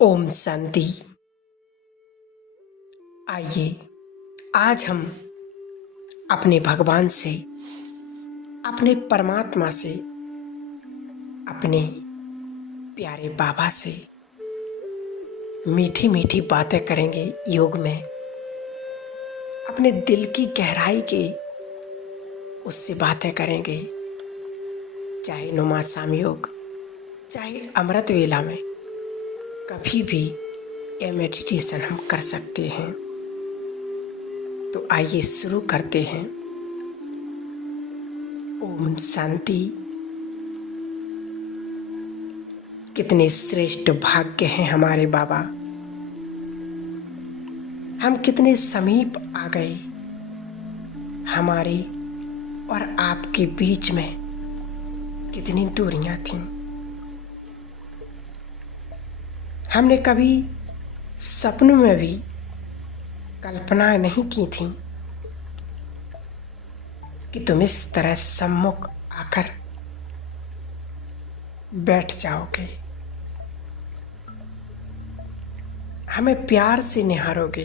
ओम शांति। आइए आज हम अपने भगवान से, अपने परमात्मा से, अपने प्यारे बाबा से मीठी मीठी बातें करेंगे। योग में अपने दिल की गहराई के उससे बातें करेंगे। चाहे नुमा शाम योग, चाहे अमृत वेला में, कभी भी ये मेडिटेशन हम कर सकते हैं। तो आइए शुरू करते हैं। ओम शांति। कितने श्रेष्ठ भाग्य हैं हमारे बाबा। हम कितने समीप आ गए। हमारे और आपके बीच में कितनी दूरियां थीं। हमने कभी सपनों में भी कल्पना नहीं की थी कि तुम इस तरह सम्मुख आकर बैठ जाओगे, हमें प्यार से निहारोगे,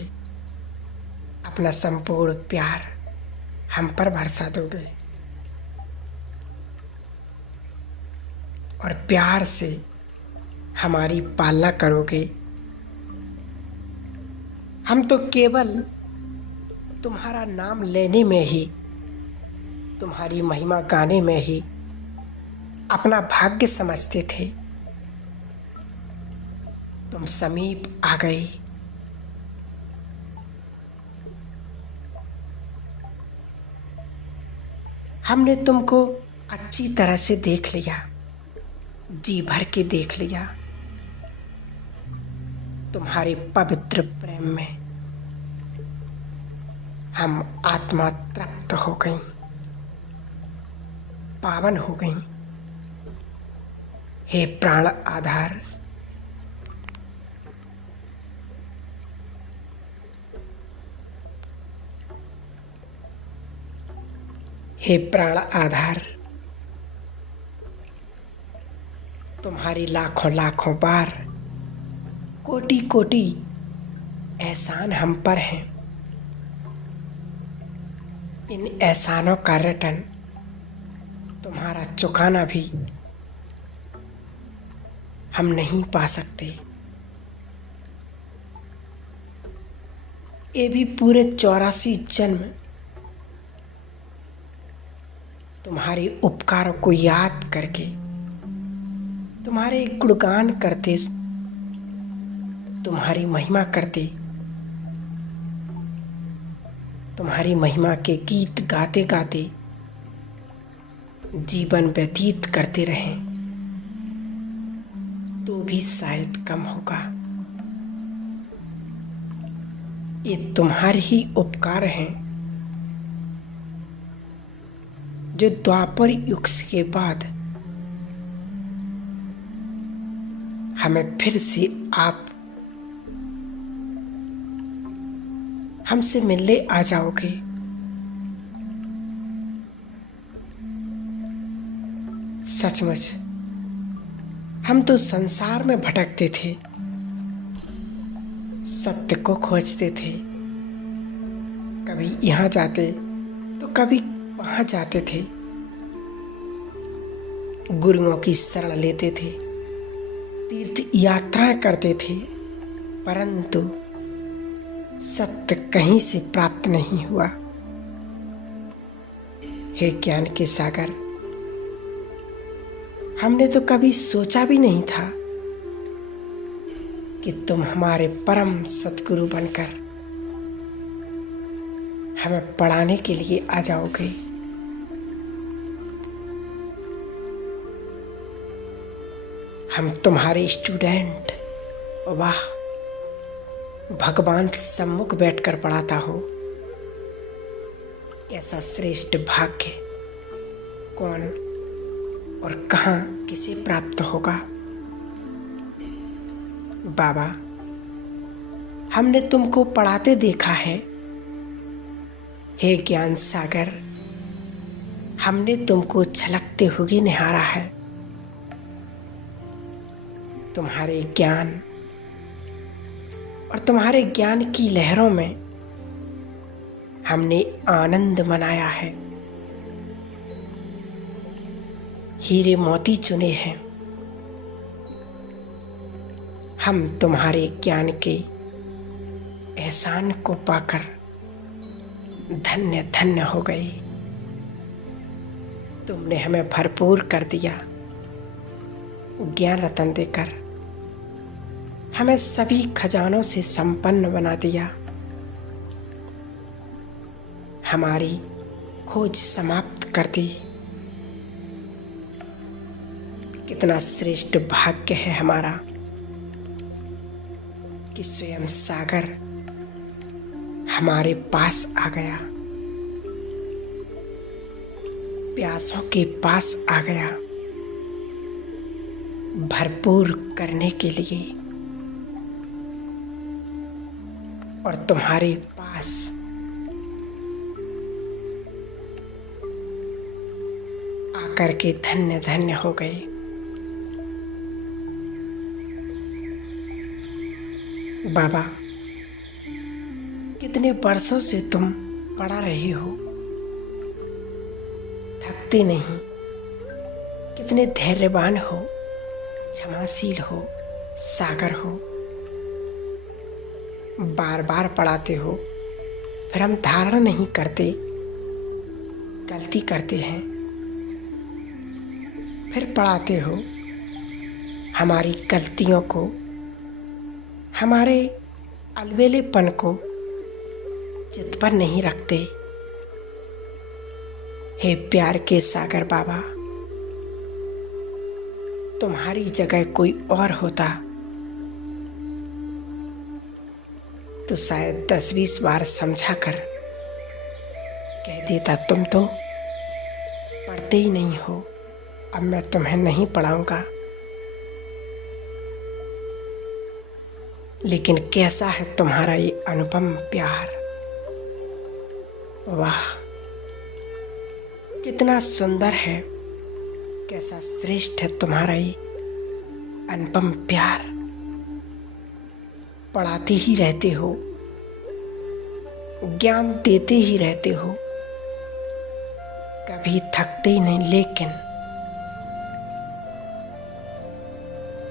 अपना संपूर्ण प्यार हम पर बरसा दोगे और प्यार से हमारी पालना करोगे। हम तो केवल तुम्हारा नाम लेने में ही, तुम्हारी महिमा गाने में ही अपना भाग्य समझते थे। तुम समीप आ गए। हमने तुमको अच्छी तरह से देख लिया, जी भर के देख लिया। तुम्हारे पवित्र प्रेम में हम आत्मा तृप्त हो गई, पावन हो गई। हे प्राण आधार, हे प्राण आधार, तुम्हारी लाखों लाखों बार कोटि कोटि एहसान हम पर हैं। इन एहसानों का रिटर्न तुम्हारा चुकाना भी हम नहीं पा सकते। ये भी पूरे 84 जन्म तुम्हारे उपकारों को याद करके, तुम्हारे गुणगान करते, तुम्हारी महिमा करते, तुम्हारी महिमा के गीत गाते गाते जीवन व्यतीत करते रहें तो भी शायद कम होगा। ये तुम्हारे ही उपकार हैं जो द्वापर युग के बाद हमें फिर से आप हमसे मिलने आ जाओगे। सचमुच हम तो संसार में भटकते थे, सत्य को खोजते थे। कभी यहाँ जाते तो कभी वहाँ जाते थे, गुरुओं की शरण लेते थे, तीर्थ यात्राएं करते थे, परंतु सत्य कहीं से प्राप्त नहीं हुआ। हे ज्ञान के सागर, हमने तो कभी सोचा भी नहीं था कि तुम हमारे परम सद्गुरु बनकर हमें पढ़ाने के लिए आ जाओगे। हम तुम्हारे स्टूडेंट, वाह, भगवान सम्मुख बैठकर पढ़ाता हो, ऐसा श्रेष्ठ भाग्य कौन और कहाँ किसे प्राप्त होगा। बाबा, हमने तुमको पढ़ाते देखा है। हे ज्ञान सागर, हमने तुमको छलकते हुए निहारा है। तुम्हारे ज्ञान, और तुम्हारे ज्ञान की लहरों में हमने आनंद मनाया है। हीरे मोती चुने हैं। हम तुम्हारे ज्ञान के एहसान को पाकर धन्य धन्य हो गए। तुमने हमें भरपूर कर दिया ज्ञान रतन देकर, हमें सभी खजानों से संपन्न बना दिया। हमारी खोज समाप्त कर दी। कितना श्रेष्ठ भाग्य है हमारा कि स्वयं सागर हमारे पास आ गया, प्यासों के पास आ गया, भरपूर करने के लिए। और तुम्हारे पास आकर के धन्य धन्य हो गए। बाबा, कितने वर्षों से तुम पढ़ा रहे हो, थकते नहीं। कितने धैर्यवान हो, क्षमाशील हो, सागर हो। बार बार पढ़ाते हो, फिर हम धारण नहीं करते, गलती करते हैं। फिर पढ़ाते हो, हमारी गलतियों को, हमारे अलबेलेपन को चित पर नहीं रखते। हे प्यार के सागर बाबा, तुम्हारी जगह कोई और होता तो शायद 10-20 बार समझा कर कह देता, तुम तो पढ़ते ही नहीं हो, अब मैं तुम्हें नहीं पढ़ाऊंगा। लेकिन कैसा है तुम्हारा ये अनुपम प्यार। वाह, कितना सुंदर है, कैसा श्रेष्ठ है तुम्हारा ये अनुपम प्यार। पढ़ाते ही रहते हो, ज्ञान देते ही रहते हो, कभी थकते ही नहीं। लेकिन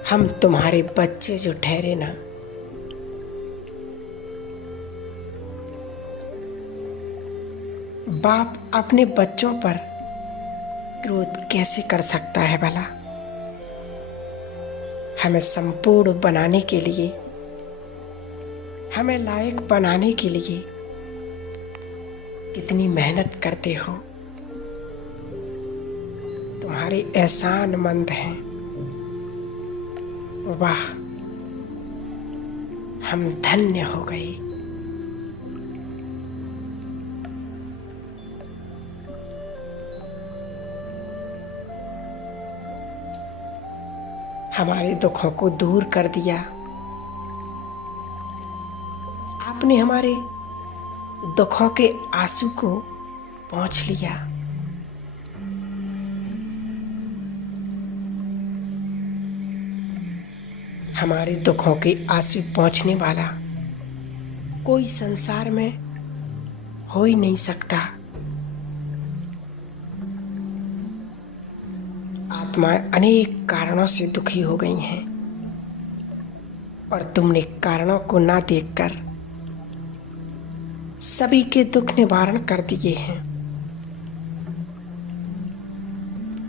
हम तुम्हारे बच्चे जो ठहरे ना, बाप अपने बच्चों पर क्रोध कैसे कर सकता है भला। हमें संपूर्ण बनाने के लिए, हमें लायक बनाने के लिए कितनी मेहनत करते हो। तुम्हारे एहसानमंद हैं। वाह, हम धन्य हो गए। हमारे दुखों को दूर कर दिया। आपने हमारे दुखों के आंसू को पोंछ लिया। हमारे दुखों के आंसू पोंछने वाला कोई संसार में हो ही नहीं सकता। आत्माएं अनेक कारणों से दुखी हो गई हैं और तुमने कारणों को ना देखकर सभी के दुख निवारण कर दिए हैं।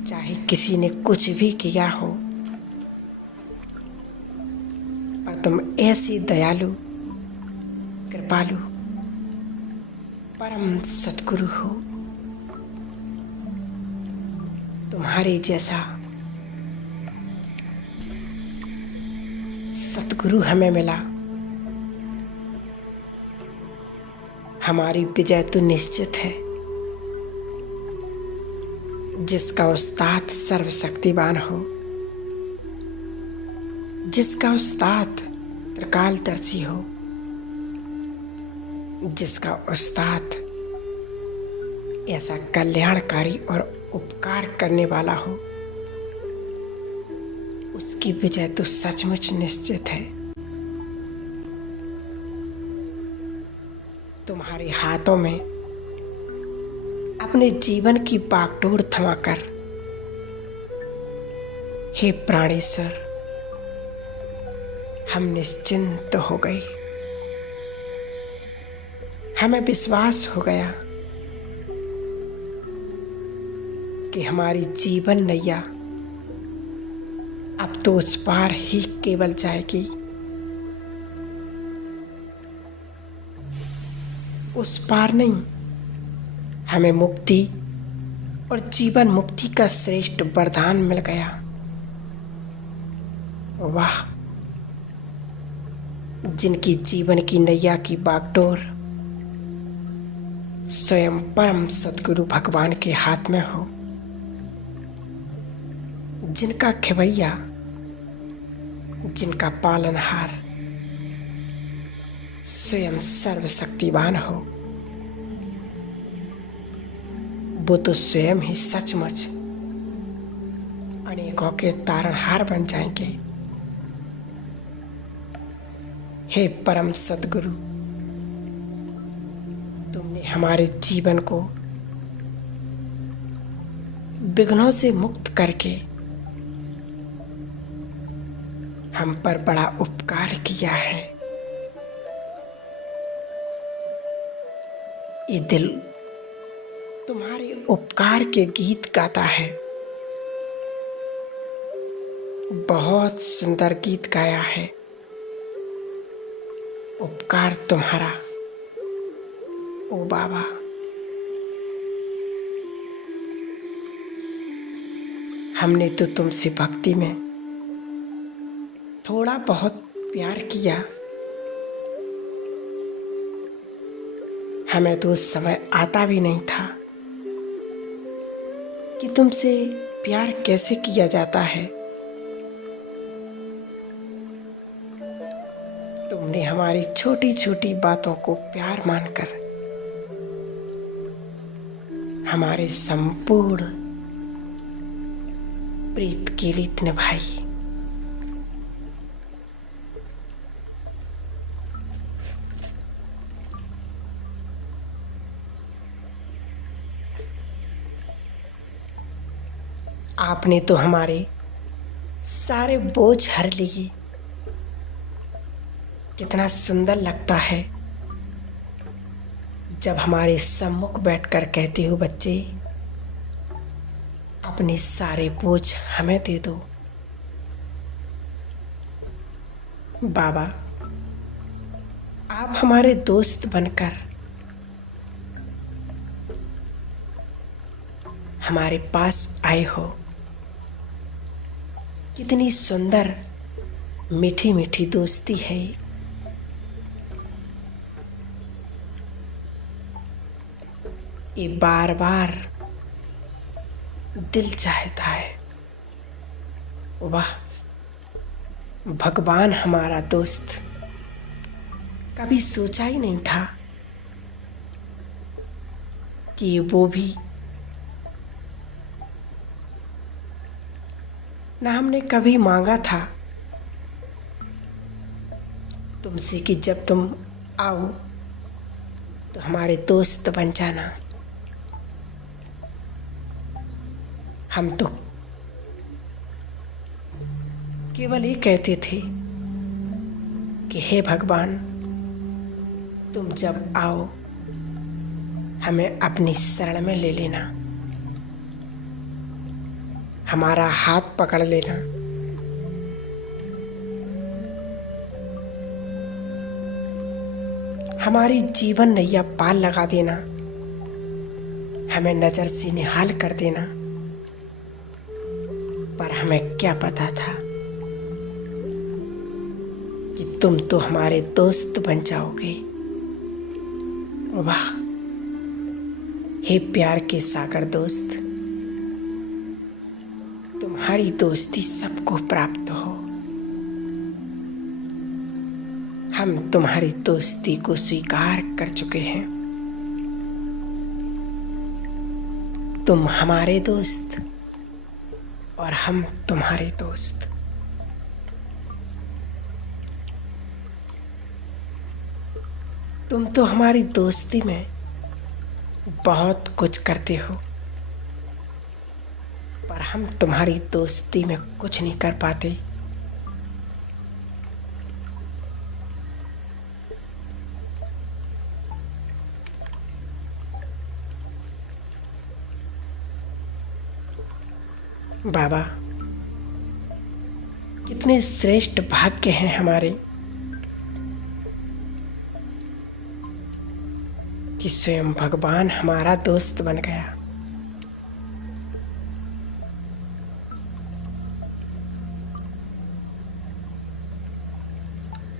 चाहे किसी ने कुछ भी किया हो, पर तुम ऐसे दयालु, कृपालु, परम सद्गुरु हो। तुम्हारे जैसा सद्गुरु हमें मिला। हमारी विजय तो निश्चित है। जिसका उस्ताद सर्वशक्तिवान हो, जिसका उस्ताद त्रिकालदर्शी हो, जिसका उस्ताद ऐसा कल्याणकारी और उपकार करने वाला हो, उसकी विजय तो सचमुच निश्चित है। तुम्हारे हाथों में अपने जीवन की बागडोर थमाकर, हे प्राणेश्वर, हम निश्चिंत हो गए। हमें विश्वास हो गया कि हमारी जीवन नैया अब तो उस पार ही केवल जाएगी। उस पार नहीं, हमें मुक्ति और जीवन मुक्ति का श्रेष्ठ वरदान मिल गया। वाह, जिनकी जीवन की नैया की बागडोर स्वयं परम सद्गुरु भगवान के हाथ में हो, जिनका खिवैया, जिनका पालनहार स्वयं सर्वशक्तिवान हो, वो तो स्वयं ही सचमुच अनेकों के तारणहार बन जाएंगे। हे परम सद्गुरु, तुमने हमारे जीवन को विघ्नों से मुक्त करके हम पर बड़ा उपकार किया है। ये दिल तुम्हारे उपकार के गीत गाता है। बहुत सुंदर गीत गाया है। उपकार तुम्हारा ओ बाबा। हमने तो तुमसे भक्ति में थोड़ा बहुत प्यार किया। हमें तो उस समय आता भी नहीं था कि तुमसे प्यार कैसे किया जाता है। तुमने हमारी छोटी छोटी बातों को प्यार मानकर हमारे संपूर्ण प्रीत की रीत निभाई। आपने तो हमारे सारे बोझ हर लिए। कितना सुंदर लगता है जब हमारे सम्मुख बैठकर कहते हो, बच्चे अपने सारे बोझ हमें दे दो। बाबा, आप हमारे दोस्त बनकर हमारे पास आए हो। कितनी सुंदर मीठी मीठी दोस्ती है। ये बार बार दिल चाहता है। वाह, भगवान हमारा दोस्त। कभी सोचा ही नहीं था कि वो भी ना हमने कभी मांगा था तुमसे कि जब तुम आओ तो हमारे दोस्त बन जाना। हम तो केवल ये कहते थे कि हे भगवान, तुम जब आओ हमें अपनी शरण में ले लेना, हमारा हाथ पकड़ लेना। हमारी जीवन नैया पार लगा देना, हमें नजर से निहाल कर देना। पर हमें क्या पता था कि तुम तो हमारे दोस्त बन जाओगे। वाह, हे प्यार के सागर दोस्त, तुम्हारी दोस्ती सबको प्राप्त हो। हम तुम्हारी दोस्ती को स्वीकार कर चुके हैं। तुम हमारे दोस्त और हम तुम्हारे दोस्त। तुम तो हमारी दोस्ती में बहुत कुछ करते हो, पर हम तुम्हारी दोस्ती में कुछ नहीं कर पाते। बाबा, कितने श्रेष्ठ भाग्य हैं हमारे कि स्वयं भगवान हमारा दोस्त बन गया।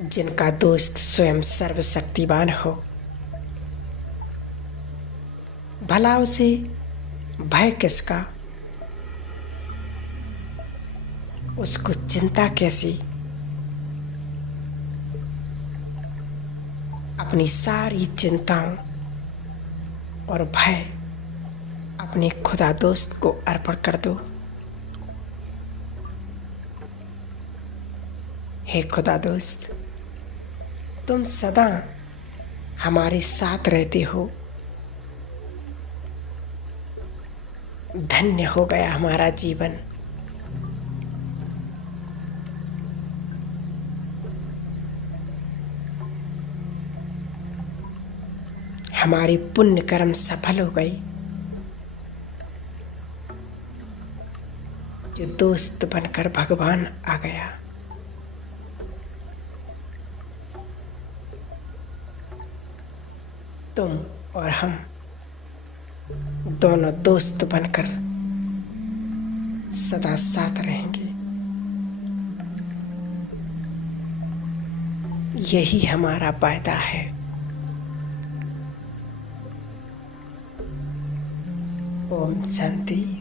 जिनका दोस्त स्वयं सर्वशक्तिवान हो, भला उसे भय किसका, उसको चिंता कैसी। अपनी सारी चिंताओं और भय अपने खुदा दोस्त को अर्पण कर दो। हे खुदा दोस्त, तुम सदा हमारे साथ रहते हो। धन्य हो गया हमारा जीवन। हमारी पुण्य कर्म सफल हो गई। जो दोस्त बनकर भगवान आ गया। तुम और हम दोनों दोस्त बनकर सदा साथ रहेंगे। यही हमारा वायदा है। ओम शांति।